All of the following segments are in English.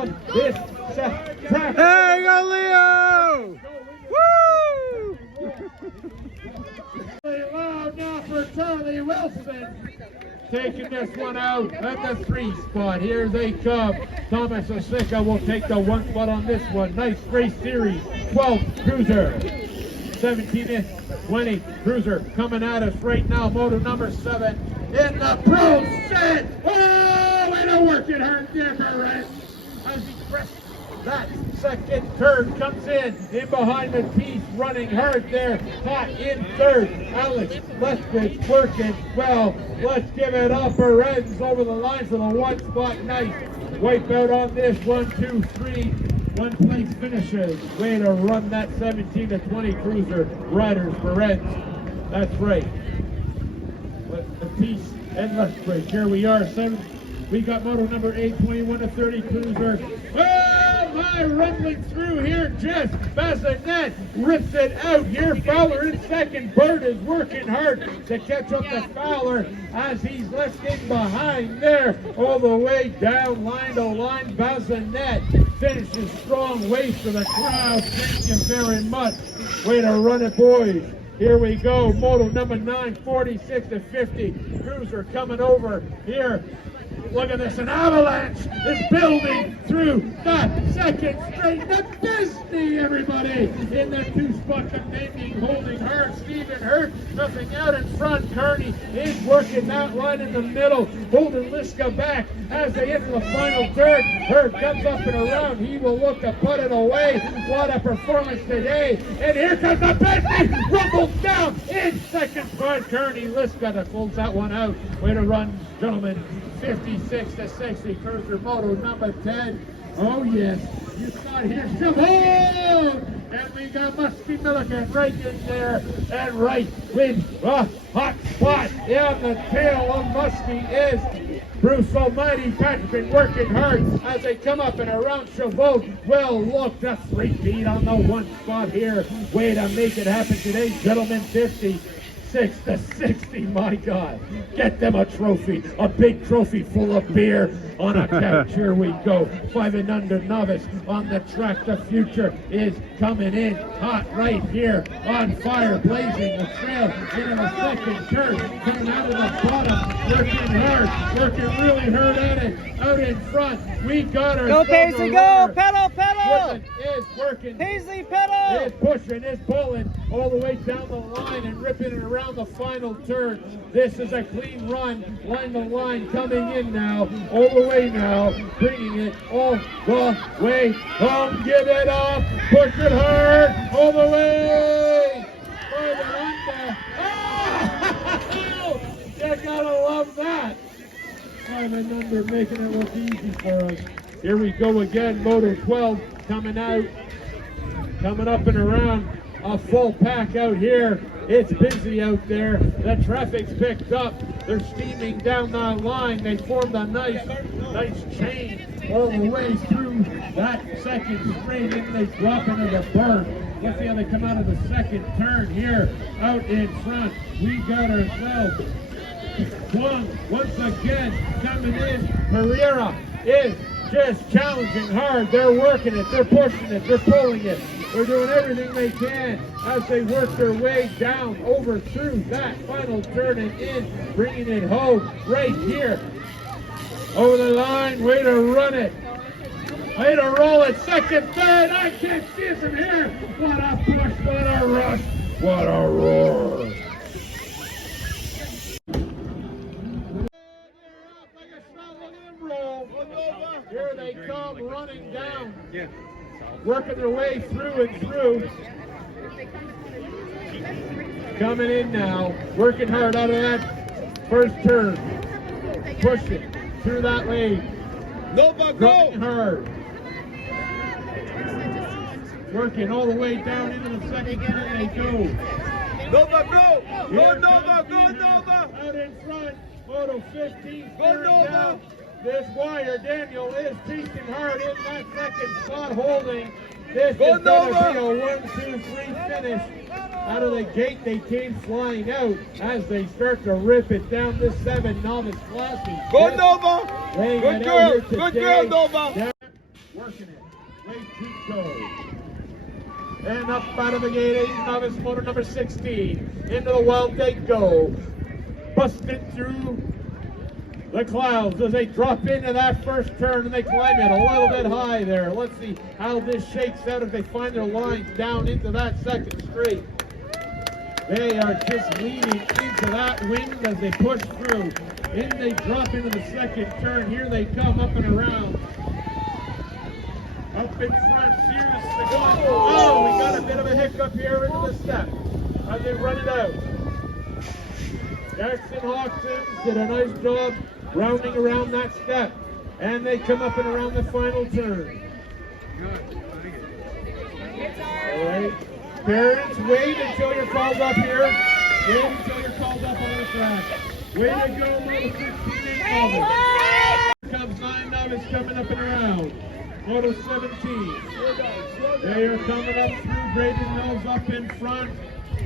This There you go, Leo! Woo! Loud now for Charlie Wilson. Taking this one out at the 3 spot. Here they come. Thomas Osika will take the 1 spot on this one. Nice race series. 12th cruiser. 17th, 20 cruiser coming at us right now. Moto number 7 in the pro set. Oh, and a working hard difference as he crests that second turn, comes in behind the piece, running hard there, hot in third. Alex Lethbridge working well. Let's give it up. Arends over the line for the 1 spot. Nice wipe out on this 1, 2, 3. 1 place finishes. Way to run that 17 to 20 cruiser riders for Arends. That's right. The piece and Lethbridge. Here we are. We got moto number 8, 21 to 30 cruiser. Oh my, rumbling through here, just Bassinet rips it out here. Fowler in second. Bird is working hard to catch up to Fowler as he's left in behind there. All the way down line to line. Bassinet finishes strong. Waste for the crowd. Thank you very much. Way to run it, boys. Here we go. Moto number 9, 46 to 50. Cruiser coming over here. Look at this, an avalanche is building through that second straight. The Disney, everybody, in that 2 spot containing, holding hard. Stephen Hurt, nothing out in front. Kearney is working that line in the middle, holding Liska back as they enter the final third. Hurt comes up and around. He will look to put it away. What a performance today. And here comes the Disney, rumbles down in second spot. Kearney, Liska to close that one out. Way to run, gentlemen. 56 to 60, cruiser moto number 10. Oh yes, you saw it here, Chabot! And we got Muskie Milligan right in there, and right with a hot spot on the tail of Muskie is Bruce Almighty. Patrick been working hard as they come up and around Chabot. Well, look, the 3-beat on the 1 spot here. Way to make it happen today, gentlemen. 56 to 60, my God. Get them a trophy, a big trophy full of beer on a couch. Here we go. 5 and under novice on the track. The future is coming in hot right here. On fire, blazing the trail into the second turn. Coming out of the bottom, working hard, working really hard at it. Out in front, we got our Go Paisley, go! Pedal, pedal! Woodland is working. Paisley, pedal! Is pushing, is pulling all the way down the line and ripping it around the final turn. This is a clean run, line to line, coming in now, all the way now, bringing it all the way home. Give it up, push it hard, all the way. Oh, you gotta love that. 5 and under, making it look easy for us. Here we go again, Moto 12 coming out, coming up and around. A full pack out here. It's busy out there. The traffic's picked up. They're steaming down that line. They formed a nice chain all the way through that second straight, and they drop into the berm. Let's see how they come out of the second turn here. Out in front, we got ourselves Kwong once again coming in. Pereira is just challenging hard. They're working it, they're pushing it, they're pulling it. They're doing everything they can as they work their way down, over through that final turn and in, bringing it home right here. Over the line, way to run it. Way to roll it, second, third. I can't see it from here. What a push, what a rush, what a roar. Here they come running down, working their way through and through. Coming in now, working hard out of that first turn. Pushing through that lane. Running hard. Working all the way down into the second turn they go. Nova, go! Go Nova, go Nova! Out in front, Moto 15. Go Nova! This wire, Daniel, is piecing hard in that second spot, holding. This Go is going to be Nova! a 1, 2, 3 finish. Out of the gate, they came flying out as they start to rip it down. This 7 novice classes. Go Nova! Good girl, Nova! working it. Way to go. And up out of the gate, 8 novice motor number 16. Into the wild they go. Busting through the clouds as they drop into that first turn and they climb it a little bit high there. Let's see how this shakes out as they find their line down into that second straight. They are just leaning into that wind as they push through. In they drop into the second turn. Here they come up and around. Up in front, here's the gun. Oh, we got a bit of a hiccup here into the step as they run it out. Jackson Hawkins did a nice job rounding around that step. And they come up and around the final turn. All right. Parents, wait until you're called up here. Wait until you're called up on the track. Way to go, Moto 16 novice. Here comes 9 novice coming up and around. Moto 17. They are coming up through Braden Mills up in front.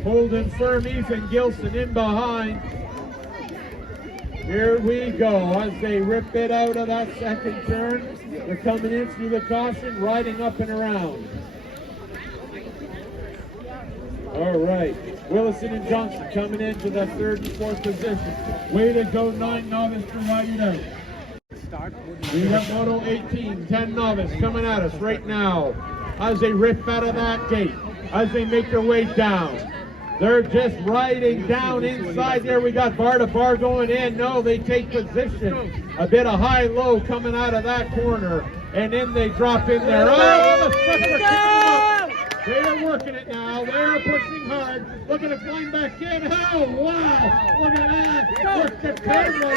Holding firm, Ethan Gilson in behind. Here we go as they rip it out of that second turn. They're coming in through the caution, riding up and around. All right, Willison and Johnson coming into the 3rd and 4th position. Way to go, 9 novice to ride it out. We got Moto 18, 10 novice coming at us right now as they rip out of that gate, as they make their way down. They're just riding down inside there. We got bar to bar going in. No, they take position. A bit of high-low coming out of that corner. And then they drop in there. Oh, the sucker kicking them up. They are working it now. They are pushing hard. Looking to climb back in. Oh, wow. Look at that. Work the camera.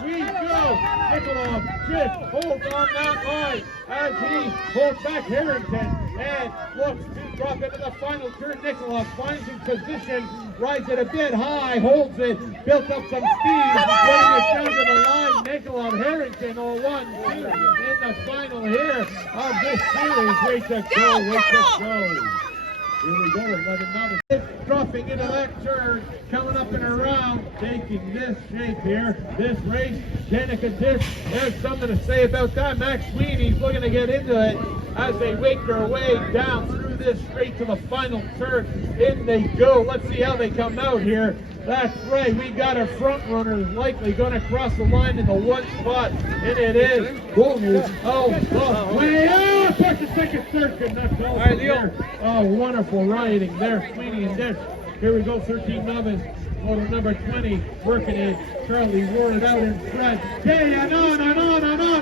Here we go. Nikolov just holds on that line as he pulls back Harrington and looks to drop into the final turn. Nikolov finds his position, rides it a bit high, holds it, built up some speed, running it down to the line. Nikolov, Harrington, 1-2 in the final here of this series. Way to go, way to go. Here we go, 11 novice. Dropping into that turn, coming up and around, taking this shape here. This race, Danica Dish, there's something to say about that. Max Sweeney's looking to get into it as they make their way down through this straight to the final turn. In they go. Let's see how they come out here. That's right, we got our front runners likely going to cross the line in the 1 spot, and it is Golders. Oh, way out! Push the second circuit, that's all there. Oh, wonderful riding there, Sweeney and Dish. Here we go, 13 novice. Moto number 20, working it. Charlie Ward out in front. Hey, and on,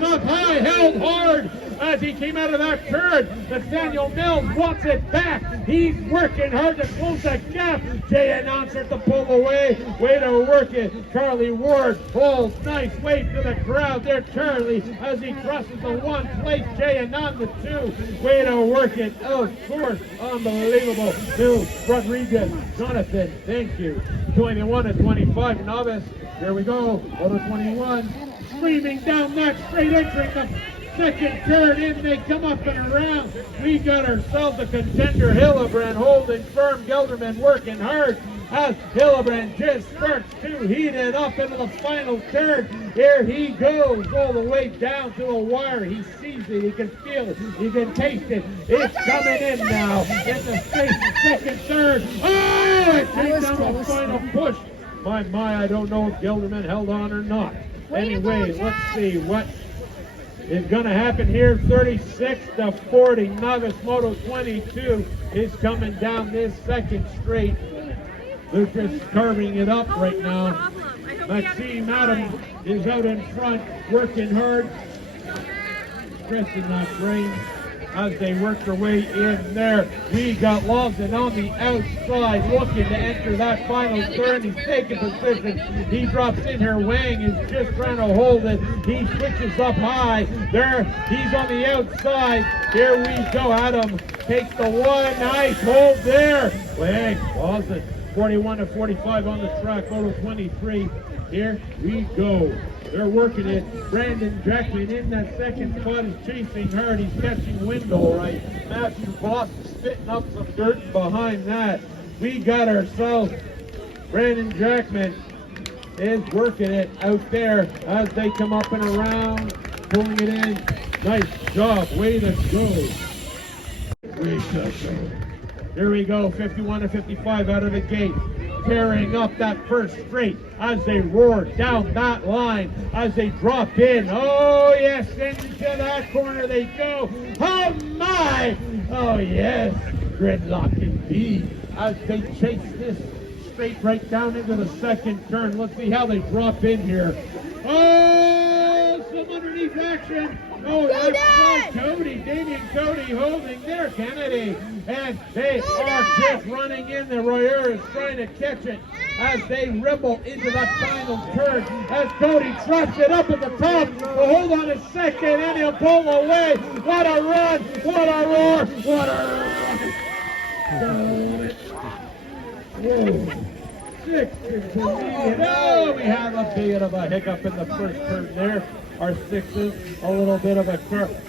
up high, held hard as he came out of that turn. Nathaniel Mills wants it back. He's working hard to close the gap. Jay announcer to pull away. Way to work it. Charlie Ward holds. Nice wave to the crowd there, Charlie, as he crosses the 1 place. Jay Anand the 2. Way to work it. Oh, of course, unbelievable. Bill Rodriguez, Jonathan, thank you. 21 and 25 novice. There we go. Moto 21. Streaming down that straight, entering the second turn. In they come up and around. We got ourselves a contender. Hillebrand holding firm. Gelderman working hard as Hillebrand just starts to heat it up into the final turn. Here he goes all the way down to a wire. He sees it. He can feel it. He can taste it. It's coming in now in the second turn. Oh, it takes down the final push. My, I don't know if Gelderman held on or not. Anyway, let's see what is going to happen here. 36-40. Novice Moto 22 is coming down this second straight. They're just carving it up right now. Maxime Adams is out in front, working hard, stressing that brain as they work their way in there. We got Lawson on the outside looking to enter that final turn. He's taking position. He drops in here. Wang is just trying to hold it. He switches up high. There, he's on the outside. Here we go. Adam takes the 1. Nice hold there. Wang, Lawson. 41-45 on the track, Moto 23. Here we go. They're working it. Brandon Jackman in that second spot is chasing hard. He's catching wind all right. Matthew Boss is spitting up some dirt behind that. We got ourselves. Brandon Jackman is working it out there as they come up and around, pulling it in. Nice job. Way to go. Way to go. Here we go. 51 to 55 out of the gate. Tearing up that first straight as they roar down that line, as they drop in. Oh yes, into that corner they go. Oh my! Oh yes, gridlock indeed. As they chase this straight right down into the second turn. Let's see how they drop in here. Oh, some underneath action. Oh, that's by Cody, Damien Cody holding there, Kennedy. And they are just running in. The Royer is trying to catch it as they ripple into that final turn. As Cody drops it up at the top. Well, hold on a second and he'll pull away. What a run, what a roar, what a run. Whoa. 6 intermediate. Oh, we have a bit of a hiccup in the first turn there. Our sixes, a little bit of a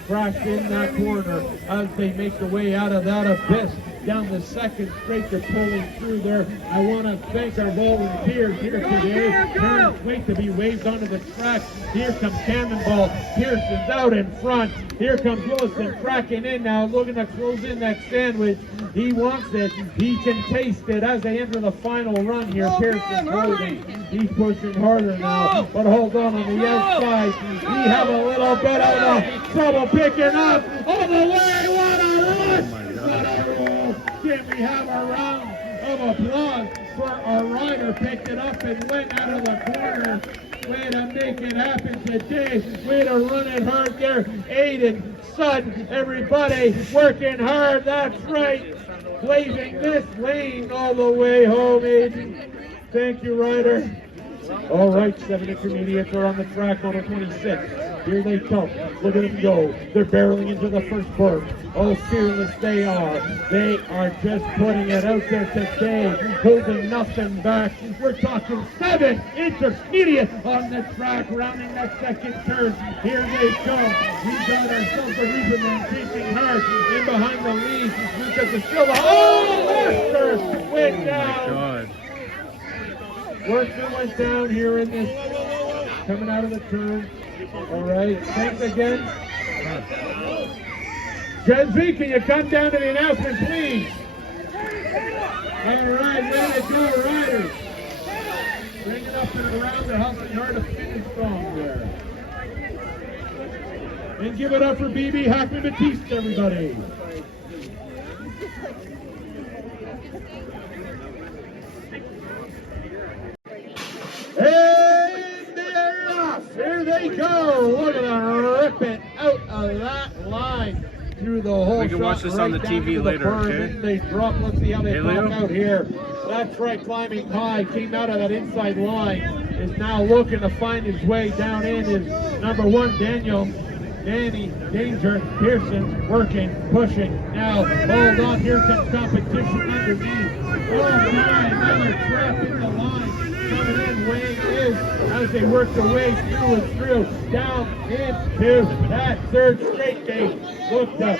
crash in that corner as they make their way out of that abyss. Down the second straight, they're pulling through there. I want to thank our volunteers here today. Can't wait to be waved onto the track. Here comes Cannonball. Pearson's out in front. Here comes Wilson cracking in now, looking to close in that sandwich. He wants it. He can taste it as they enter the final run here. Pearson's holding. He's pushing harder now, but hold on the outside. We have a little bit of trouble picking up all the way. What a run! What a roll! Can we have a round of applause for our rider? Picked it up and went out of the corner. Way to make it happen today. Way to run it hard there. Aiden, son, everybody working hard. That's right. Blazing this lane all the way home, Aiden. Thank you, rider. All right, 7 intermediates are on the track, moto 26. Here they come. Look at them go. They're barreling into the first berm. Oh, fearless they are. They are just putting it out there today, holding nothing back. We're talking 7 intermediate on the track, rounding that second turn. Here they come. We got ourselves a Reaperman chasing hard in behind the lead. We got the silver. Oh, Lester went down. Workman went down here in this, coming out of the turn. All right, thanks again. Gen Z, can you come down to the announcement, please? All right, ready to go, riders. Bring it up and around the house and hard to finish strong there. And give it up for BB Hackman Batiste, everybody. And they're off. Here they go. Look at them rip it out of that line through the whole shot. We can watch this right on the TV later, okay? They drop. Let's see how they drop out here. That's right, climbing high. Came out of that inside line. Is now looking to find his way down in. Is number 1, Danny Danger Pearson working, pushing. Now, hold on. Here comes competition underneath. Oh, my, another trap in the line. Coming in, weighing in as they work their way through and through, down into that third straight gate. Look to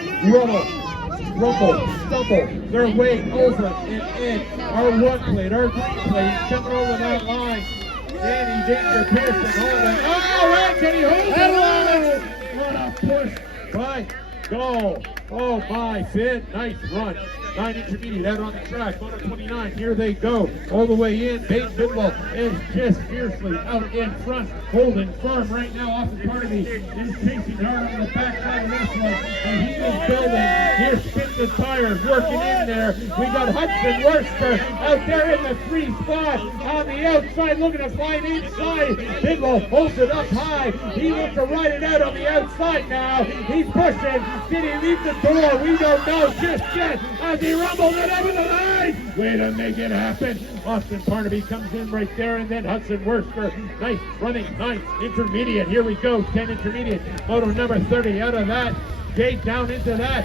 rumble, stumble their way over and in. Our 1 plate, our 3 plate coming over that line. Danny Danger Pearson holding. Oh, Anthony holds it. What a push by Go. Oh my, Finn, nice run. 9 intermediate out on the track, moto 29, here they go, all the way in. Bates Bidwell is just fiercely out in front, holding firm right now off the party, is chasing hard on the backside of this one, and he is building. Here spins the tires, working in there. We got Hudson Worcester out there in the 3 spot, on the outside, looking to find inside. Bidwell holds it up high, he wants to ride it out on the outside now. He's pushing, did he leave the door? We don't know just yet, as he rumbled it over the line. Way to make it happen. Austin Barnaby comes in right there, and then Hudson Worcester. Nice running, 9 intermediate. Here we go, 10 intermediate. Moto number 30 out of that gate down into that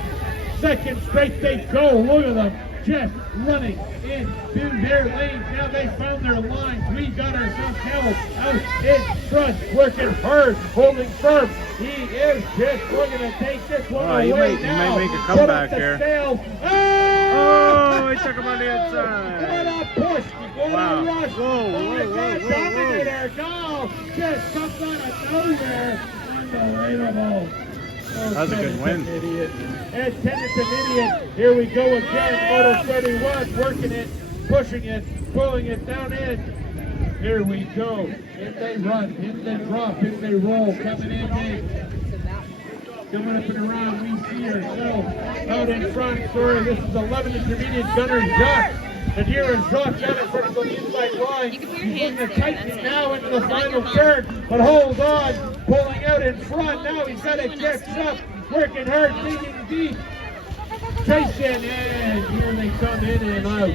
second straight they go. Look at them just running into their lanes. Now they found their lines. We got ourselves held out in front, working hard, holding firm. He is just looking to take this one away he now. might make a comeback here. Oh, he took him on the outside. What a push. What a rush. Whoa. Dominator. Go. Just comes out of nowhere. Unbelievable. That was a good win. Idiot. And Tennyson Idiot. Here we go again. Moto 31 working it, pushing it, pulling it down in. Here we go. In they run, in they drop, in they roll, coming in big. Coming up and around, we see ourselves out in front. Sorry, this is 11 intermediate gunner Jacques. And here is Jacques out in front of the inside line. He's in the tightening now into the final turn, but hold on, pulling out in front. Now he's got to catch up, working hard, digging deep. Chasing, and here they come in and out.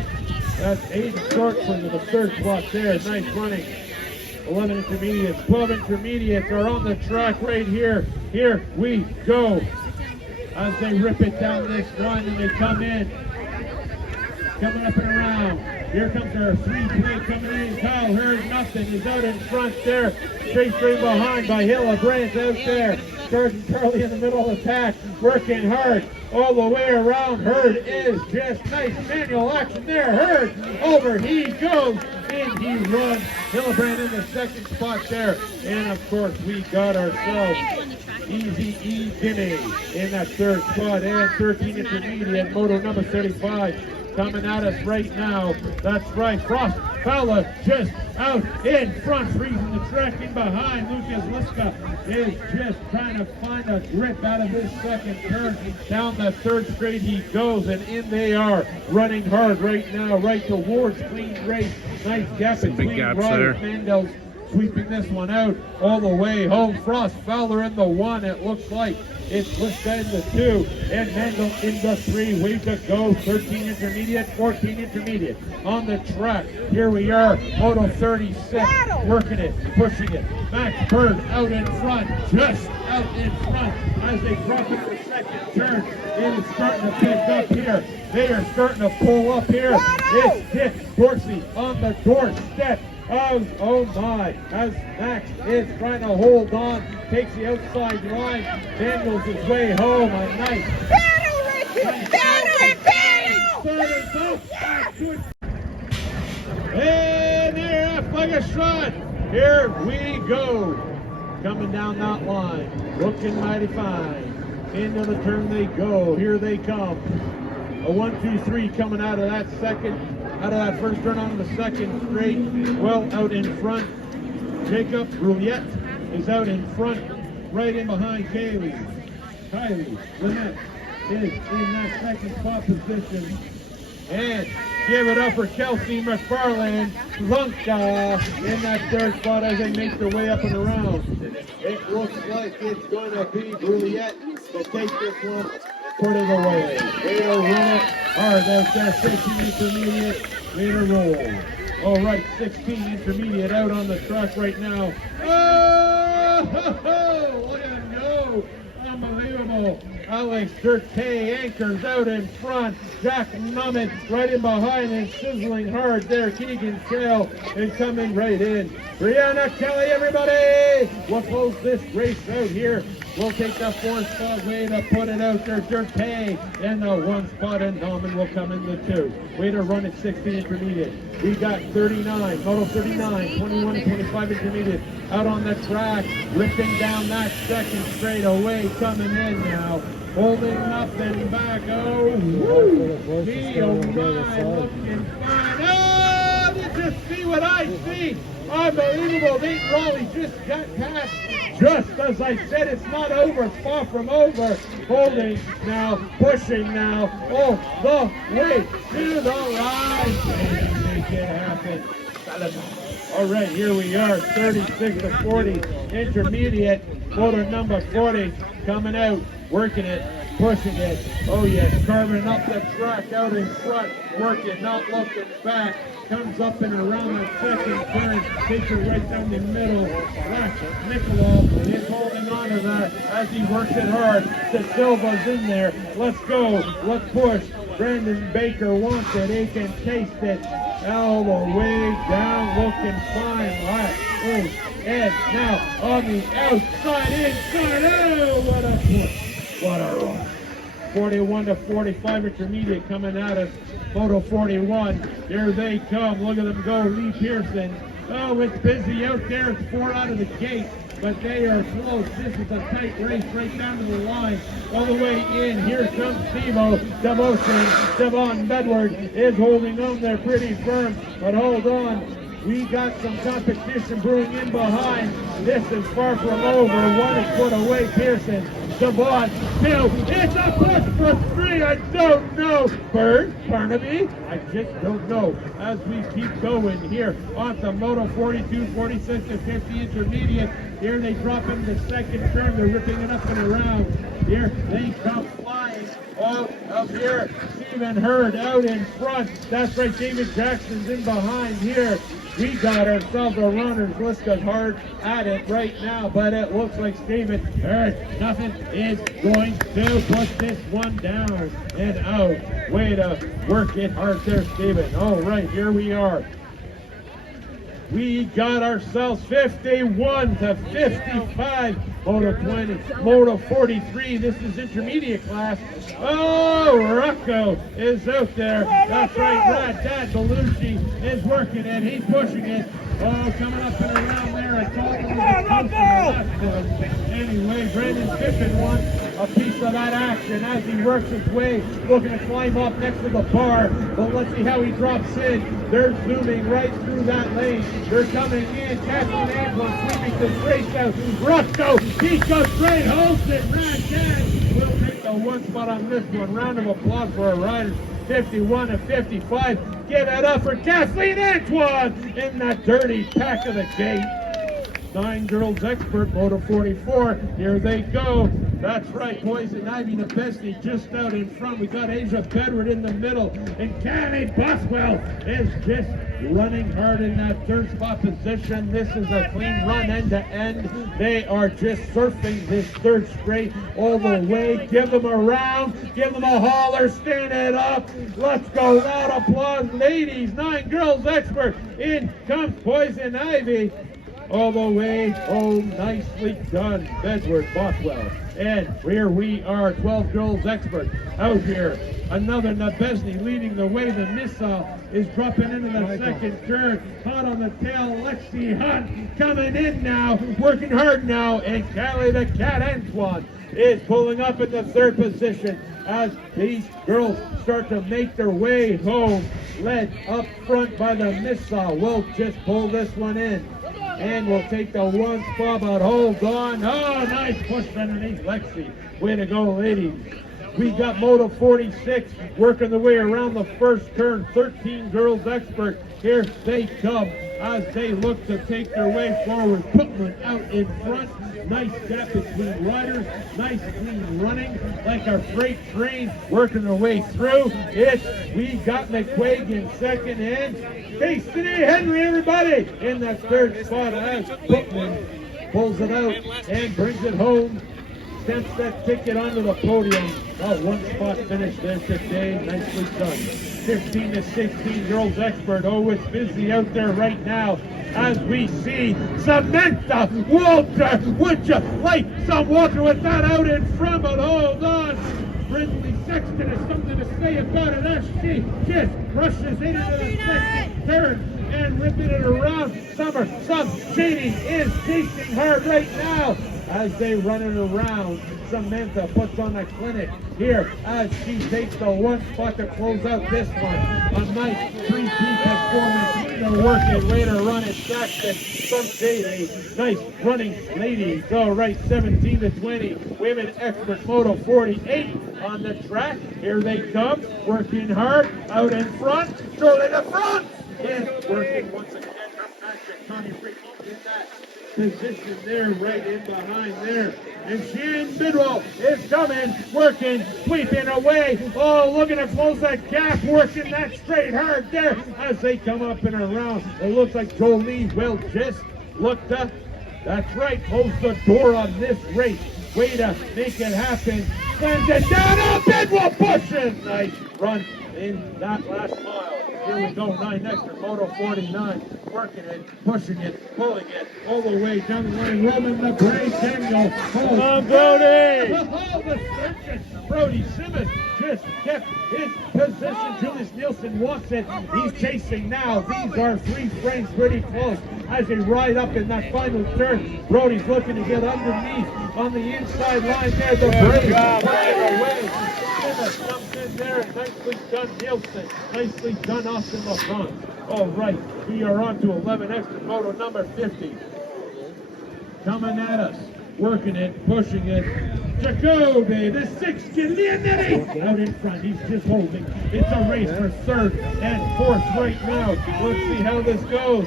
That's Aiden Shortland in the third spot there. Nice running. 11 intermediates, 12 intermediates are on the track right here. Here we go. As they rip it down this run and they come in. Coming up and around. Here comes our 3-play coming in. Kyle Hurd, nothing, is out in front there. Straight behind by Hillebrandt out there. Sergeant Charlie in the middle of the pack, working hard all the way around. Hurd is just nice manual action there. Hurd, over he goes, in he runs. Hillebrandt in the second spot there. And of course, we got ourselves Easy E. Jimmy in that third spot, and 13 intermediate, moto number 35. Coming at us right now. That's right. Frost Fowler just out in front, freezing the track in behind. Lucas Liska is just trying to find a grip out of this second turn. Down the third straight he goes, and in they are, running hard right now, right towards clean race. Nice gap between Robert Mandels. Sweeping this one out all the way home. Frost Fowler in the 1, it looks like. It's Liska in the 2, and Mandel in the 3. Way to go. 13 intermediate, 14 intermediate on the track. Here we are, Moto 36, working it, pushing it. Max Bird out in front, just out in front as they drop into the second turn. It is starting to pick up here. They are starting to pull up here. It's Dick Dorsey on the doorstep. Oh my, as Max is trying to hold on, takes the outside line, Daniels his way home, a nice battle, and they're off like a shot. Here we go, coming down that line, looking mighty fine. Into the turn they go, here they come. A 1-2-3 coming out of that second. Out of that first turn on the second straight, well out in front. Jacob Rouillette is out in front, right in behind Kylie. Lynette is in that second spot position. And give it up for Kelsey McFarland. Lunka in that third spot as they make their way up and around. It looks like it's going to be Rouillette to take this one. Put it away. Way to run it hard out there. 15 intermediate. Way to roll. All right, 16 intermediate out on the track right now. Oh, look at him go. Unbelievable. Alex Durkay anchors out in front. Jack Nummett right in behind and sizzling hard there. Keegan Shell is coming right in. Brianna Kelly, everybody! We'll close this race out here. We'll take the 4th spot. Way to put it out there. Durkay in the 1 spot, and Norman will come in the 2. Way to run it 16 intermediate. We got 39, Moto 39, 21 and 25 intermediate out on the track, ripping down that second straight away, coming in now. Holding nothing back. Oh, woo! Me, oh my, looking fine. Oh, did you see what I see? Unbelievable. Nate Raleigh just got past. Just as I said, it's not over. It's far from over. Holding now, pushing now, all the way to the line. And make it happen. All right, here we are, 36 to 40, intermediate, motor number 40, coming out, working it, pushing it. Oh yes, carving up the track out in front, working, not looking back. Comes up and around the second turn, takes it right down the middle. Nikolov is holding on to that as he works it hard. De Silva's in there. Let's go. Let's push. Brandon Baker wants it. He can taste it. All the way down, looking fine. Right. Oh, and now on the outside, inside. Oh, what a push. What a run. 41 to 45 intermediate coming at us. Moto 41. Here they come. Look at them go. Lee Pearson. Oh, it's busy out there. It's 4 out of the gate. but they are close. This is a tight race right down to the line, all the way in. Here comes Steve-O, Devotion. Devon Bedward is holding on there pretty firm, but hold on. We got some competition brewing in behind. This is far from over. 1 foot away, Pearson. Devon, 2. It's a push for 3. I don't know. Bird, Barnaby, I just don't know. As we keep going here on the Moto 42, 46, and 50 intermediate. Here they drop into the second turn. They're ripping it up and around. Here they come flying out of here. Stephen Hurd out in front. That's right, David Jackson's in behind here. We got ourselves a runners. Let's get hard at it right now, but it looks like Stephen Hurd, nothing is going to put this one down and out. Way to work it hard there, Stephen. All right, here we are. We got ourselves 51 to 55. Moto 20, Moto 43. This is intermediate class. Oh, Rocco is out there. That's right, Brad. Dad Belushi is working it. He's pushing it. Oh, coming up and around there. I told him anyway, Brandon Pippin wants a piece of that action as he works his way, looking to climb up next to the bar. But let's see how he drops in. They're zooming right through that lane. They're coming in. Kathleen Anglin sweeping this race out. Rocco, he goes straight, holds it. Brad Dad will take the 1 spot on this one. Round of applause for our riders. 51 to 55. Give it up for Kathleen Antoine in that dirty pack of the gate. 9 girls expert, Moto 44. Here they go. That's right, Poison Ivy Nebesny just out in front. We got Asia Bedward in the middle. And Canny Boswell is just running hard in that third spot position. This is a clean run end to end. They are just surfing this third straight all the way. Give them a round. Give them a holler. Stand it up. Let's go. Loud applause, ladies. 9 girls expert. In comes Poison Ivy. All the way. Oh, nicely done, Bedward Boswell. And here we are, 12 girls expert out here. Another Nebesny leading the way. The missile is dropping into the second turn. Hot on the tail, Lexi Hunt coming in now, working hard now. And Callie the Cat Antoine is pulling up in the third position as these girls start to make their way home. Led up front by the missile. We'll just pull this one in. And we'll take the 1 spot, but hold on. Oh, nice push underneath Lexi. Way to go, ladies. We got Moto 46 working the way around the first turn. 13 girls expert. Here they come as they look to take their way forward. Putman out in front. Nice gap between riders. Nice clean running like a freight train working their way through. We got McQuaig in second and Destiny Henry, everybody, in that third spot as Putman pulls it out and brings it home. Stamps that ticket onto the podium. A 1 spot finish there today. Nicely done. 15 to 16 girls expert. Oh, it's busy out there right now as we see Samantha Walter. Would you like some water with that out in front? But hold on. Brindley Sexton has something to say about it as she just rushes into the second turn and ripping it around. Some Shady is chasing hard right now as they run it around. Samantha puts on a clinic here as she takes the 1 spot to close out this one. A nice 3-peat performance. They're working, way to run it. Saxton, some Shady. Nice running ladies. All right, 17 to 20. Women expert Moto 48 on the track. Here they come, working hard out in front. Shortly to front. And working once again. Connie Ricky in that position there, right in behind there. And Shan Bidwell is coming, working, sweeping away. Oh, looking to close that gap, working that straight hard there as they come up and around. It looks like Jolie will just look up. That's right, close the door on this race. Way to make it happen. Sends it down, oh, Bidwell pushing. Nice run in that last mile. Here we go, 9 extra, Moto 49. Working it, pushing it, pulling it, all the way down the line. Roman the Brave Daniel. Come on, Brody! Oh, the surgeon. Brody Simmons just kept his position. Julius Nielsen wants it. He's chasing now. These are 3 frames pretty close as they ride up in that final turn. Brody's looking to get underneath on the inside line there. The Brave job, running away. Simmons comes in there. Nicely done, Nielsen. Nicely done, Austin LaFrance. All right, we are on to 11 extra, moto number 50. Coming at us, working it, pushing it. Jacoby, the 6 Giulianetti out in front. He's just holding. It's a race for 3rd and 4th right now. Let's see how this goes.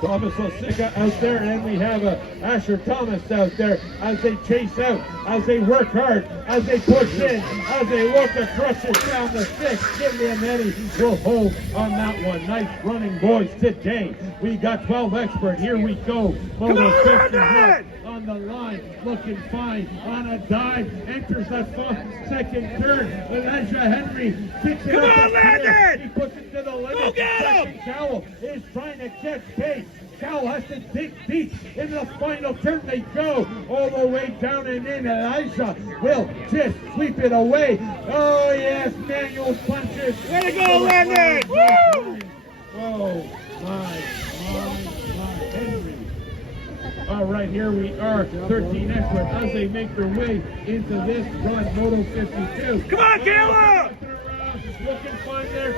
Thomas Osica out there, and we have Asher Thomas out there as they chase out, as they work hard, as they push in, as they look to crush it down the 6. Giulianetti will hold on that one. Nice running, boys, today. We got 12 expert. Here we go. Moto 50 on the line, looking fine on a dive. Enters that 2nd turn. Elijah Henry picks it up. He puts it to the limit. Go get him! Cowell is trying to catch pace. Cowell has to dig deep in the final turn. They go all the way down and in. Elijah will just sweep it away. Oh yes, manual punches. Way to go, Landon! Woo! Oh my, Henry. All right, here we are, 13 experts as they make their way into this run, Moto 52. Come on, Caleb! Looking fine there,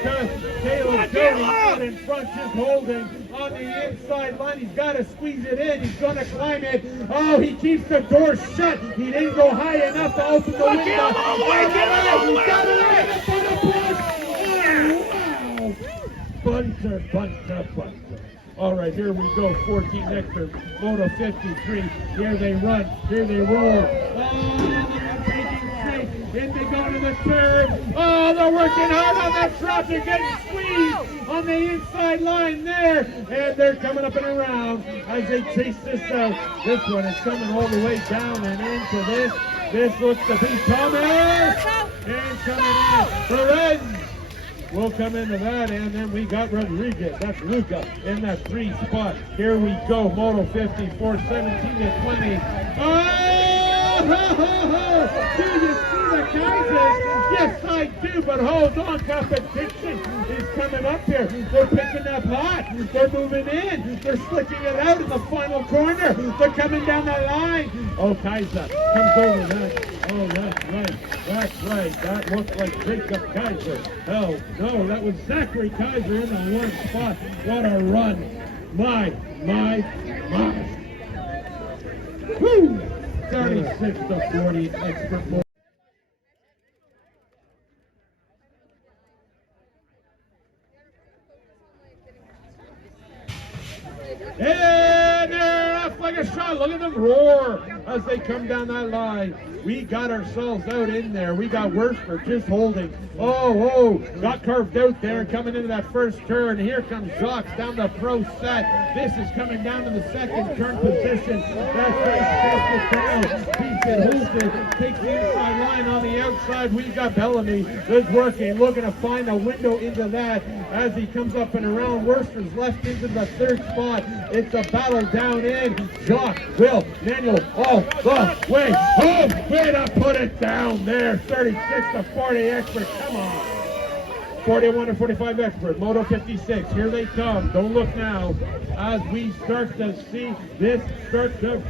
Caleb Cody out in front, just holding on the inside line. He's got to squeeze it in. He's going to climb it. Oh, he keeps the door shut. He didn't go high enough to open the window. Caleb, all the way, Caleb, all the way, He's got all the it way. right up on the block. Oh, wow. Bunter. All right, here we go, 14 extra, Moto 53. Here they run, here they roll. Oh, they're taking straight. In they go to the turn. Oh, they're working hard on that truck. They're getting squeezed on the inside line there. And they're coming up and around as they chase this out. This one is coming all the way down and into this. This looks to be Thomas. And coming in, Perez will come into that, and then we got Rodriguez. That's Luca in that 3 spot. Here we go, Moto 54, 17 to 20. Oh, do you see the Kaisers? Yes, I do, but hold on, competition is coming up here. They're picking up hot. They're moving in. They're slicking it out in the final corner. They're coming down the line. Oh, Kaiser comes over that. Oh, that's right. That's right. That looks like Jacob Kaiser. Hell, no, that was Zachary Kaiser in the 1 spot. What a run. My. Woo! 36 to 40, expert more. And they're off like a shot. Look at them roar as they come down that line. We got ourselves out in there. We got Worsford just holding. Oh, got carved out there coming into that 1st turn. Here comes Jacques down the pro set. This is coming down to the 2nd turn position. That's right. Beats it, holds it, takes the inside line on the outside. We got Bellamy is working, looking to find a window into that as he comes up and around. Worsford's left into the 3rd spot. It's a battle down in. Jacques will manual all the way home. Way to put it down there. 36 to 40 expert. Come on. 41 to 45 expert. Moto 56. Here they come. Don't look now. As we start to see this start to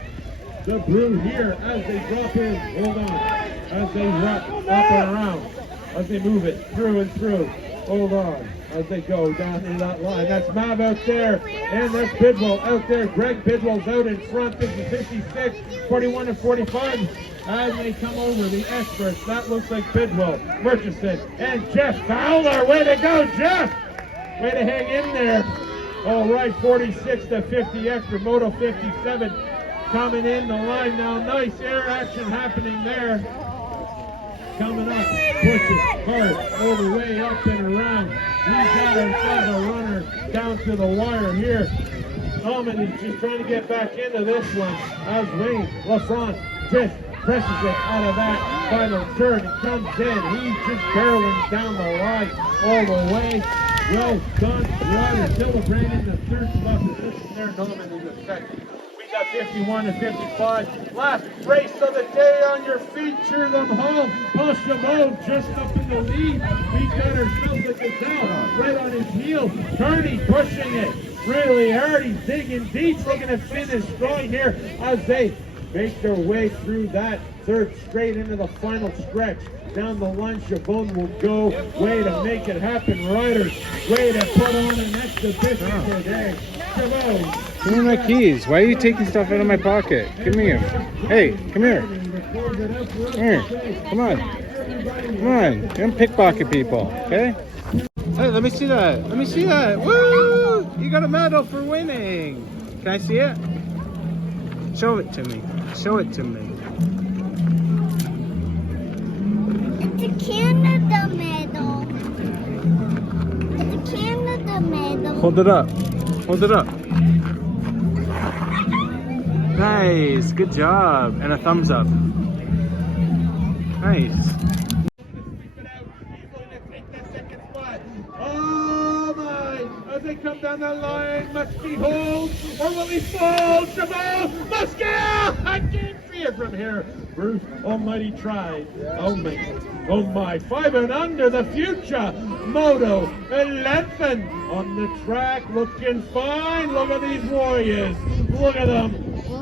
brew here as they drop in. Hold on. As they rock up and around. As they move it through and through. Hold on. As they go down in that line. That's Mav out there. And that's Bidwell out there. Greg Bidwell's out in front. This is 56, 41 to 45. As they come over, the experts. That looks like Bidwell, Murchison, and Jeff Fowler. Way to go, Jeff! Way to hang in there. All right, 46 to 50 extra. Moto 57 coming in the line now. Nice air action happening there. Coming up, pushes hard all the way up and around. We got ourselves a runner down to the wire here. Almond is just trying to get back into this one as Wayne LaFrance just presses it out of that final turn and comes in. He's just barreling down the line all the way. Well done, Ryder, celebrating the third spot position there, Norman in the second. We got 51 to 55. Last race of the day on your feet. Cheer them home. Paul Chabot just up in the lead. We got ourselves a Gazelle right on his heels. Kearney pushing it really hard. He's digging deep, looking to finish strong here as they make their way through that third straight into the final stretch. Down the line, Chabot will go. Way to make it happen, Riders. Way to put on an exhibition today. Chabot. Give me my keys. Why are you taking stuff out of my pocket? Give me them. Hey, come here. Come here. Come on. Come on. Don't pickpocket people, okay? Hey, let me see that. Let me see that. Woo! You got a medal for winning. Can I see it? Show it to me. Show it to me. It's a Canada medal. It's a Canada medal. Hold it up. Hold it up. Nice. Good job. And a thumbs up. Nice. Oh my! As they come down the line, must he hold or will he fall? Chabot must get out! I can't see it from here. Bruce Almighty tried. Oh my! 5 and under the future. Moto 11 on the track, looking fine. Look at these warriors. Look at them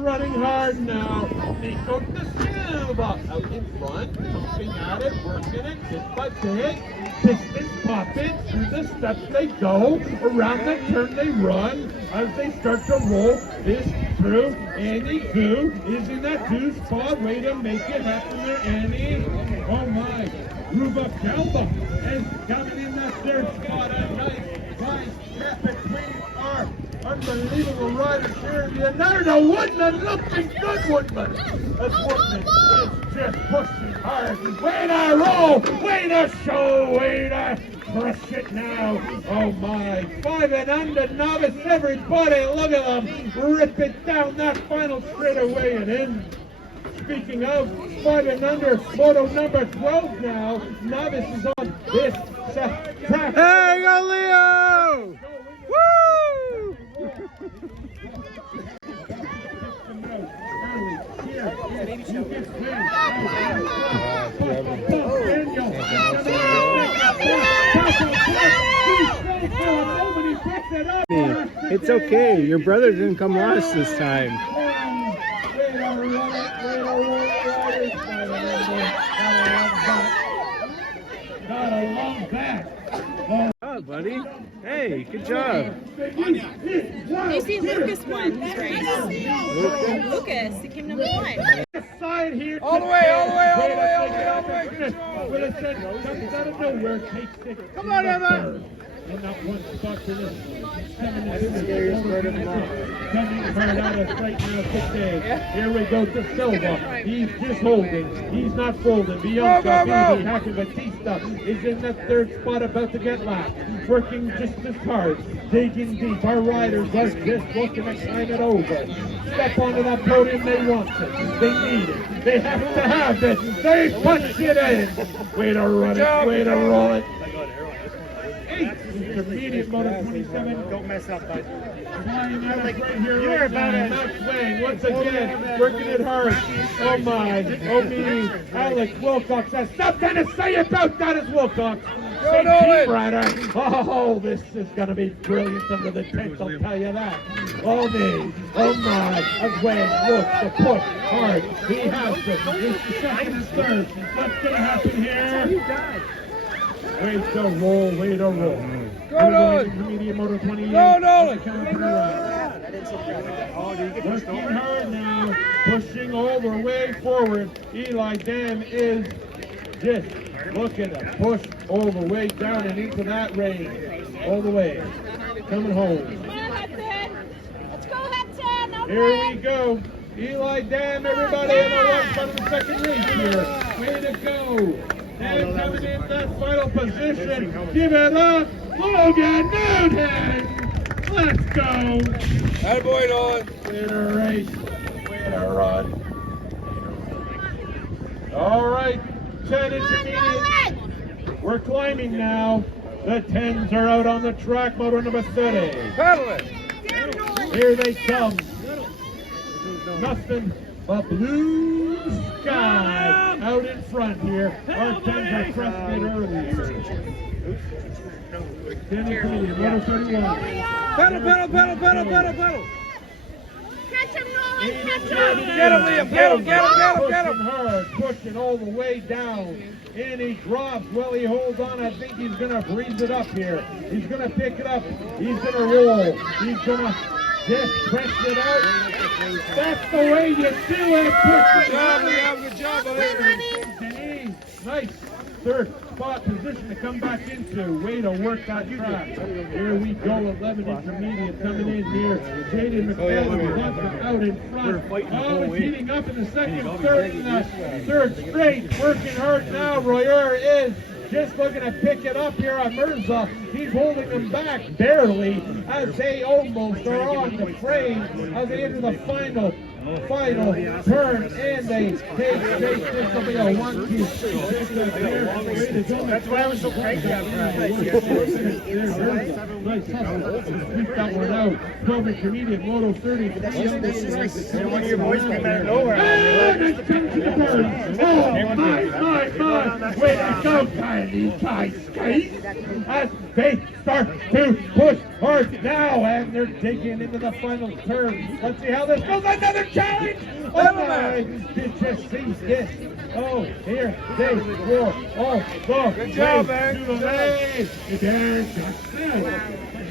running hard now. Nico De Silva out in front, pumping at it, working it, hit by bit. Pistons popping through the steps they go, around the turn they run, as they start to roll this through. Annie Goo is in that 2 spot, way to make it happen there, Annie. Oh my, Ruba Calva is coming in that 3rd spot, a nice gap between our unbelievable riders here. The Woodman looking good, Woodman. As Woodman is just pushing hard. Way to roll, way to show, way to crush it now. Oh my, 5 and under Novice, everybody, look at them. Rip it down that final straightaway and in. Speaking of 5 and under, moto number 12 now. Novice is on this track. Hey, go Leo! Woo! It's okay. Your brother didn't come last this time. Oh, buddy. Hey, good job. You see Lucas won his race. Lucas, he came number 1. Side here All the way, all the way, all the way, all the way, all the way. Well, it said, comes out of nowhere, takes it. Come on, Emma. And not one spot for this. Coming hard out of right now today. Here we go to Silva. He's just holding. He's not folding. Bianca, Bibi, Hacker Batista is in that 3rd spot, about to get lapped. Working just as hard. Digging deep. Our riders are just looking to climb it over. Step onto that podium. They want it. They need it. They have to have it. They punch it in. Way to run it. Way to roll it. Intermediate moto 27. Don't mess up, bud. Flying out right here. You're about it. Max Wang once again working it hard. Oh my. Oh me. Alex Wilcox has something to say about that as Wilcox. Go Nolan. Rider. Oh, this is going to be brilliant under the tent, I'll tell you that. Oh me. Oh my. As Wang looks to push hard. He has it. It's the 2nd and 3rd. What's going to happen here? Way to roll, way to roll. Go Nolan! Intermediate moto 28. Go Nolan! Working hard now, pushing all the way forward. Eli Dam is just looking to push all the way down and into that range. All the way. Coming home. Let's go, Hudson. Here we go. Eli Dam, everybody in the left front of the 2nd race here. Way to go. And coming in that final position, give it up, Logan Newton! Let's go! Attaboy, Nolan. Way to race, way to run. All right, 10 intermediate. We're climbing now. The 10s are out on the track, moto number 30. Pedal it. Here they come. Nothing but blue sky out in front here. Our 10s are crested early. 10 intermediate, moto 31. Pedal, pedal, pedal, pedal, pedal, pedal. Catch him, Nolan, catch him. Get him, Liam, get him, get him, get him, get Pushing him. hard, pushing all the way down. And he drops. Well, he holds on. I think he's going to breeze it up here. He's going to pick it up. He's going to roll. He's going to just press it out. That's the way you do it. Push Good it job, out. Liam, good job, buddy. Nice. Third spot position to come back into. Way to work that track. Here we go. 11 intermediate coming in here. Jaden McCallum out in front. Oh, it's heating up in the second, third, and the third straight. Working hard now. Royer is just looking to pick it up here on Mirza. He's holding them back barely as they almost are on the frame as they enter the final turn, and they take this will be a 1, 2, 3. That's why I was so crazy out there. Nice hustle. Keep that one out. 12 intermediate, moto 30. One of your boys came out of nowhere. Oh, my. Way to go, these guys skate as they start to push hard now, and they're digging into the final turn. Let's see how this goes. Another challenge. Oh, my. You just see this. Oh, here they roar. Oh, go. Good job, man. To the lane. There's Justin.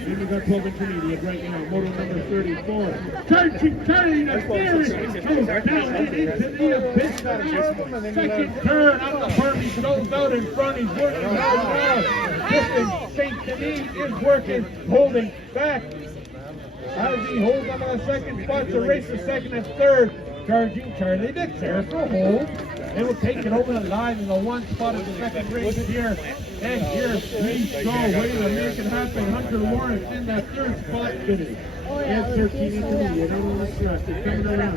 And we got 12 intermediate right now. Moto number 34. Turning the steering. Goes down and into the abyss. Second turn on the berm. He goes out in front. He's working hard now. Justin St. Denis is working, holding back. As he holds on to the second spot to race the second and third. Charging Charlie Dix there for a hold. They will take it over the line in the one spot of the second race here. And here we go. Way to make it happen. Hunter Lawrence in that third spot finish. And 13 intermediate out on the track. They're coming around.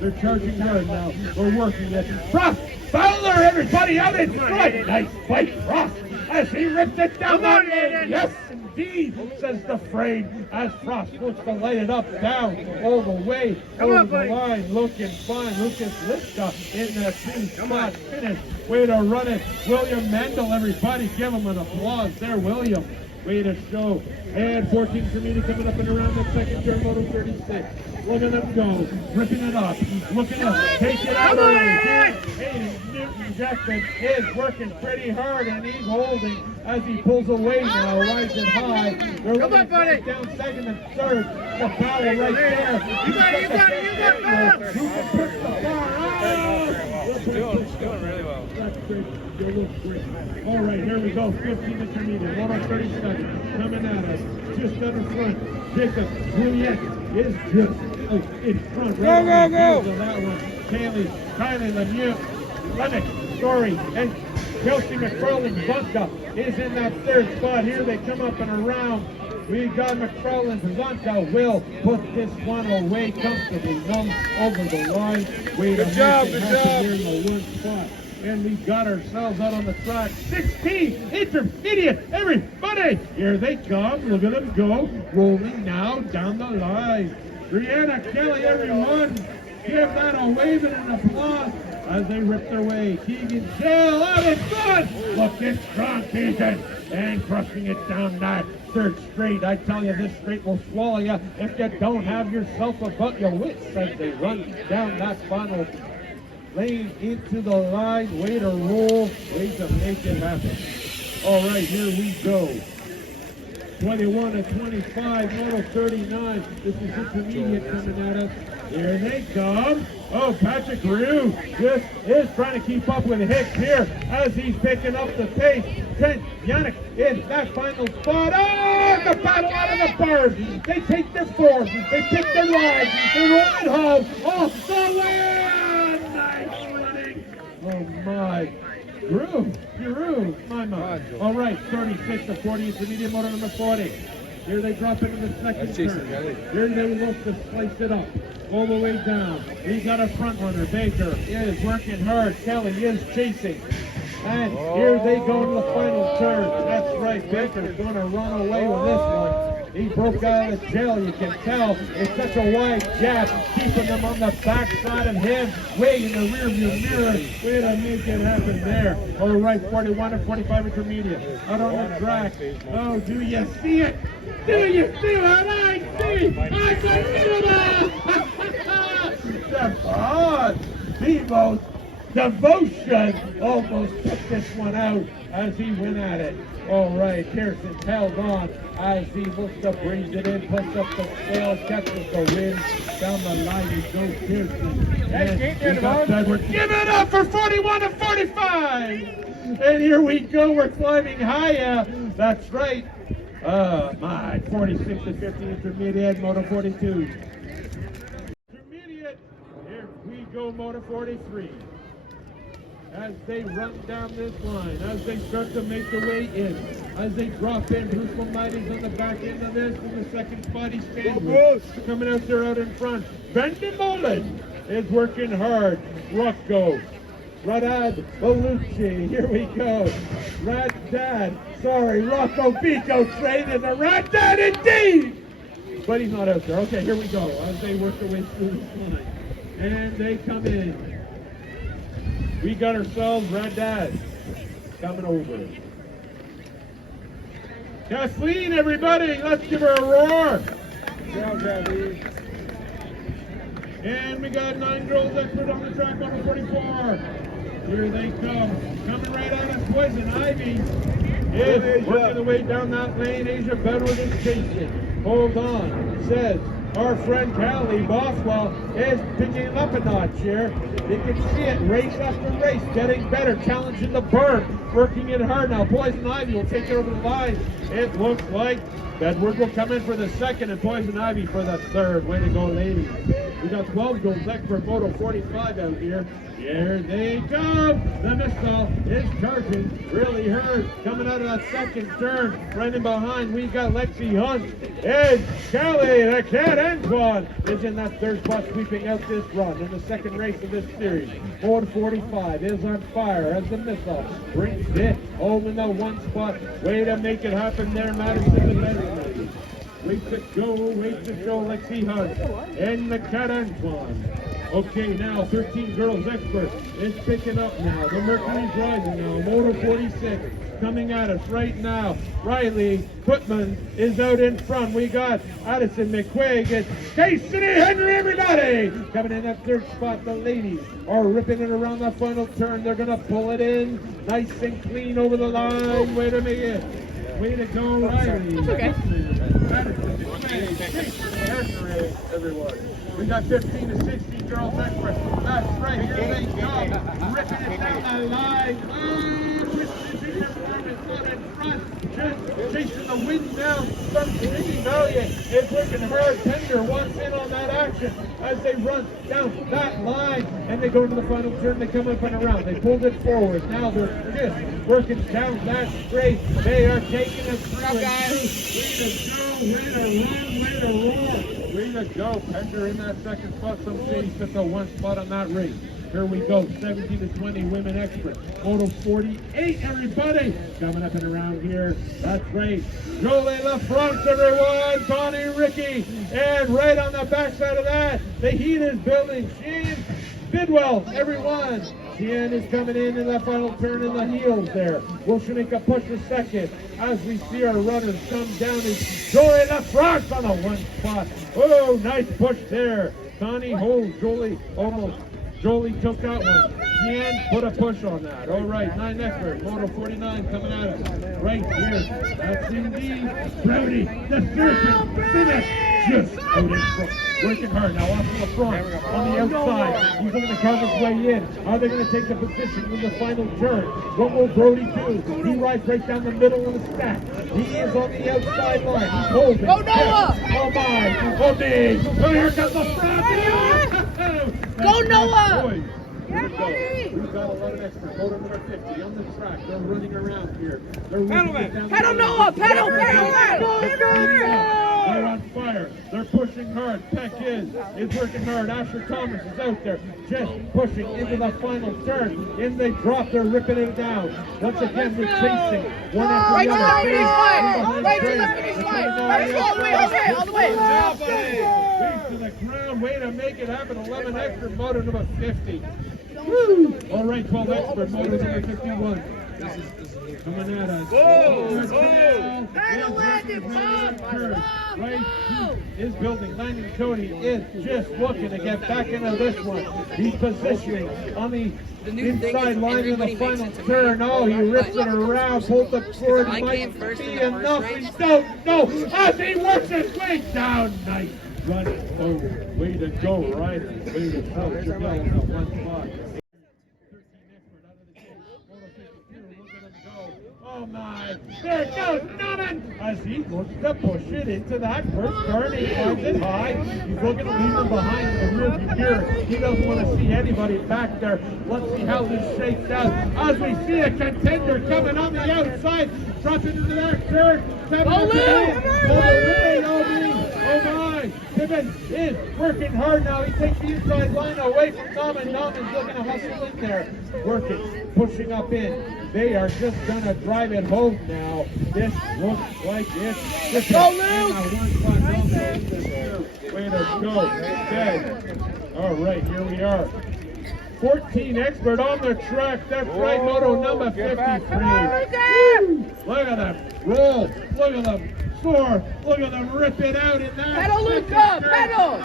They're charging hard now. We're working it. Frost Fowler, everybody out in front. Nice fight, Frost, as he rips it down that lane. Yes, indeed, says the frame, as Frost looks to light it up, down, all the way, over the line, looking fine. Lucas Lipka in the 2-spot finish. Way to run it. William Mendel, everybody, give him an applause there, William. Way to show. And 14 intermediate coming up and around the second turn, moto 36. Look at him go, ripping it up, looking to take it out early. Hayden Newton Jackson is working pretty hard, and he's holding as he pulls away now, rising high. They're looking down second and third. The power right there. You got it. Who can push the bar out? Doing really well. That's great. You look great. All right, here we go. 15 intermediate, 130 seconds coming at us. Just out in front. Jacob Juliet is just in front. Go, go, go. That one. Kylie Lemieux, Lennox, Story, and Kelsey McFarland Bunka is in that third spot. Here they come up and around. We got McFarland. Bunka will put this one away comfortably. Over the line. Good job, good job. Here in the one spot. And we got ourselves out on the track. 16 intermediate, everybody. Here they come. Look at them go. Rolling now down the line. Brianna Kelly, everyone. Give that a wave and an applause as they rip their way. Keegan Shell out in front. Looking strong, Keegan. And crushing it down that third straight. I tell you, this straight will swallow you if you don't have yourself about your wits as they run down that final lane into the line. Way to roll, way to make it happen. All right, here we go. 21 to 25, moto 39. This is intermediate coming at us. Here they come. Oh, Patrick Rue just is trying to keep up with Hicks here as he's picking up the pace. Trent Yannick in that final spot. Oh, the battle out of the berm. They take this form. They pick their line. They roll it home. Oh, the win! Nice running. Oh, my. Drew, my. All right, 36 to 40, intermediate motor number 40. Here they drop into the second turn. Here they look to slice it up. All the way down. We got a front runner. Baker is working hard. Kelly is chasing. And here they go to the final turn. That's right. Baker's going to run away with this one. He broke out of jail, you can tell. It's such a wide gap, keeping them on the backside of him, way in the rearview mirror. Way to make it happen there. All right, 41 and 45 intermediate. Out on the track. Oh, do you see it? Do you see what I see? Unbelievable! Devo's devotion almost took this one out as he went at it. All right, Pearson's held on as he looks to breeze it in, puts up the scale, catches the wind. Down the line he goes, Pearson. And he got Edward. Give it up for 41 to 45! And here we go, we're climbing higher. That's right. My 46 to 50 intermediate, Moto 42. Intermediate, here we go, Moto 43. As they run down this line, as they start to make their way in, as they drop in, Bruce Almighty's on the back end of this, in the second spot he's standing. Coming out there out in front, Brendan Mullen is working hard. Rocco, Radad Bellucci, here we go. Rocco Pico traded to Radad indeed! But he's not out there. Okay, here we go, as they work their way through this line. And they come in. We got ourselves Radad coming over. Kathleen, everybody, let's give her a roar. And we got 9 girls expert on the track on the 44. Here they come. Coming right at us, Poison Ivy is working the way down that lane. Asia Bedward is chasing. Hold on, says our friend Callie Bothwell is picking it up a notch here. You can see it race after race, getting better, challenging the berm, working it hard now. Poison Ivy will take it over the line. It looks like Bedward will come in for the second and Poison Ivy for the third. Way to go, ladies. We got 12 goals expert Moto 45 out here. Here they come. The missile is charging. Really hurt. Coming out of that second turn. Right in behind, we got Lexi Hunt. And Kelly, the cat Antoine, is in that third spot, sweeping out this run in the second race of this series. Ford 45 is on fire as the missile brings it home in the one spot. Way to make it happen there, Madison and Benson. Wait to show Lexi Hunt and the cat Antoine. Okay, now 13 girls expert is picking up now. The Mercury's rising now. Moto 46 coming at us right now. Riley Putman is out in front. We got Addison McQuaig and Cassidy Henry, everybody! Coming in that third spot. The ladies are ripping it around that final turn. They're going to pull it in nice and clean over the line. Way to make it. Way to go, Riley. That's okay. Addison McQuaig, Cassidy Henry, everyone. We got 15 to 16 girls expert. That's right, here they come. Ripping it down the line. Just chasing the wind down. Some City Valiant is working hard. Tender wants in on that action as they run down that line. And they go into the final turn. They come up and around. They pulled it forward. Now they're just working down that straight. They are taking us through. Way to go, way to run, way to roar. Way to go. Pender in that second spot. Some City took the one spot on that race. Here we go, 17 to 20 women expert. Moto 48, everybody. Coming up and around here. That's right. Jolie LaFrance, everyone. Connie Ricky. And right on the backside of that, the heat is building. Sheen Bidwell, everyone. Sheehan is coming in that final turn in the heels there. Wilshonika push the second as we see our runners come down. Is Jolie LaFrance on the one spot. Oh, nice push there. Connie holds Jolie almost. Jolie took that one. Sheehan put a push on that. All right, 9 effort. Moto 49 coming at us. Right here. That's indeed Brody, the surgeon. Finish. Just out in front. Working hard now off to the front. On the outside. He's going to carve his way in. Are they going to take the position in the final turn? What will Brody do? He rides right down the middle of the stack. He is on the outside line. He's holding. Go Noah! Oh my! Oh me! Oh, here comes the front! Go Noah! Boy, Here we go. We've got 11 experts. Motor number 50 on the track. They're running around here. They're Pedal, Noah! Pedal! They're on fire. They're pushing hard. Peck is working hard. Asher Thomas is out there just pushing into the final turn. In they drop. They're ripping it down. Once again, we're chasing. One after Right the to the other. finish line! Right to the finish line! All the way! Leads to the ground. Way to make it happen. 11 expert. Motor number 50. Woo! All right, 12 expert. Motor number 51. Coming at us. Right, he is building. Landon Cody is just looking to get back into this one. He's positioning on the inside line of the final turn. Oh, he rips it around, pulls it forward. Might be enough. No, as he works his way down. Nice run. Oh, way to go, Ryder. Way to go. You're going at one spot. Oh my, there goes Norman as he looks to push it into that first turn. He finds it high. He's looking to leave him behind in the rearview mirror. He doesn't want to see anybody back there. Let's see how this shakes out. As we see a contender coming on the outside, dropping into that turn. Oh my! Piven is working hard now. He takes the inside line away from Norman. Norman's looking to hustle in there. Working, pushing up in. They are just going to drive it home now. This looks like it's just Go, way to go. Okay. All right, here we are. 14 expert on the track. That's right, moto number 53. Look at them. Roll. Look at them. Soar. Look at them rip it out in that. Pedal, Luca! Pedal!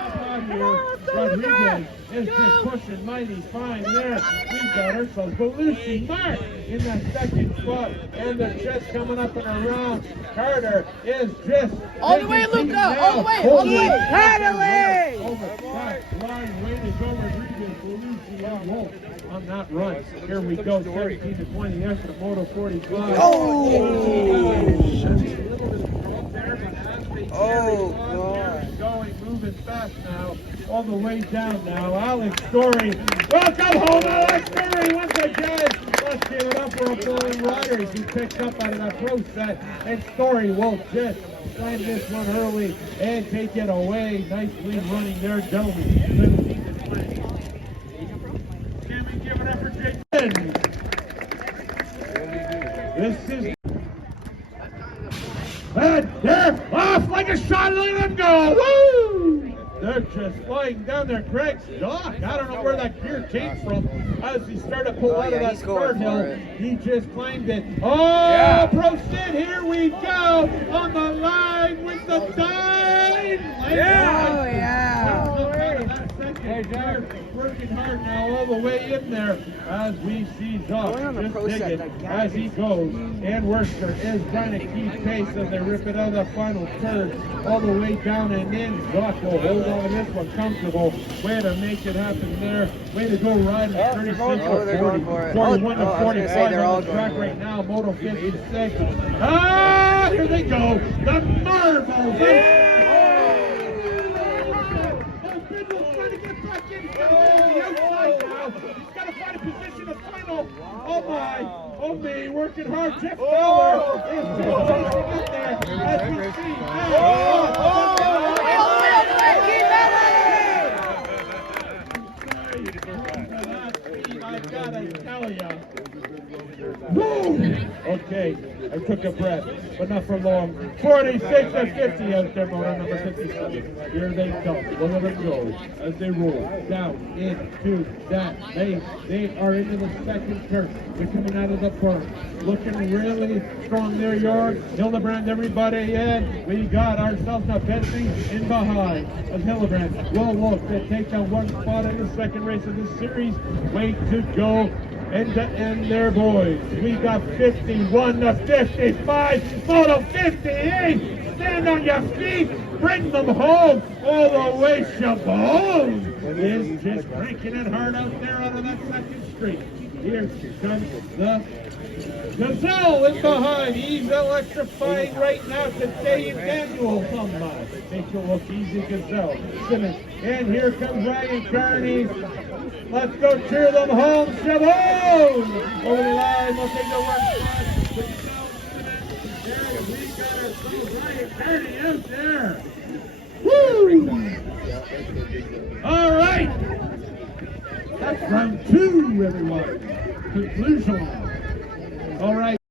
Rodriguez is just pushing mighty fine there. We've got ourselves Belushi Mark in that second spot. And the chest coming up and around. Carter is just all the way, Luca! All the way! Pedaling! Over that line. Way to go, Rodriguez. Belushi and Wolf on that run. Here we go. 17 to 20. Extra moto 45. Oh, God. Going, moving fast now, all the way down now. Alex Story. Welcome home, Alex Story, once again. Let's give it up for a falling rider. He picked up out of that pro set, and Story will just slam this one early and take it away. Nicely running there, gentlemen. 17 to 20. Can we give it up for Jason? This is... And they're off like a shot, look at them go! Woo! They're just flying down there. Craig's dock. I don't know where that gear came from. As he started to pull out of that start hill, he just climbed it. Oh, Provincial, here we go! On the line with the time! Hey, Jared, working hard now all the way in there as we see Zoc just digging as he goes. And Worcester is trying to keep pace as they rip it out of the final third all the way down and in. Zoc will hold on to this one comfortable. Way to make it happen there. Way to go, Ryder. 36 to 40. 41 to 45 on the track right now. Moto 56. Ah, here they go. The Marvels. He's got to find a position of final. Oh my, oh me, working hard. Jeff Fowler is just chasing in there as we see. I gotta tell ya. Woo! Okay, I took a breath, but not for long. 46 to 50 out there, motor number 57. Here they come. Look at them go as they roll down into that lane. They are into the second turn. They're coming out of the berm. Looking really strong there, York. Hildebrand, everybody in. We got ourselves a Bentley in behind. As Hildebrand will look to take down one spot in the second race of this series. Way to go. And to end there, boys. We got 51 to 55. Moto 58. Stand on your feet. Bring them home. All the way. Shabone is just cranking it hard out there out of that second street. Here comes the Gazelle in behind. He's electrifying right now today in Manuel. Somebody make it look easy, Gazelle. Simmons. And here comes Ryan Carney. Let's go cheer them home, Chabot! Over the line, we'll take the one spot. There, we got ourselves right party out there. Woo! All right. That's round 2, everyone. Conclusion. All right.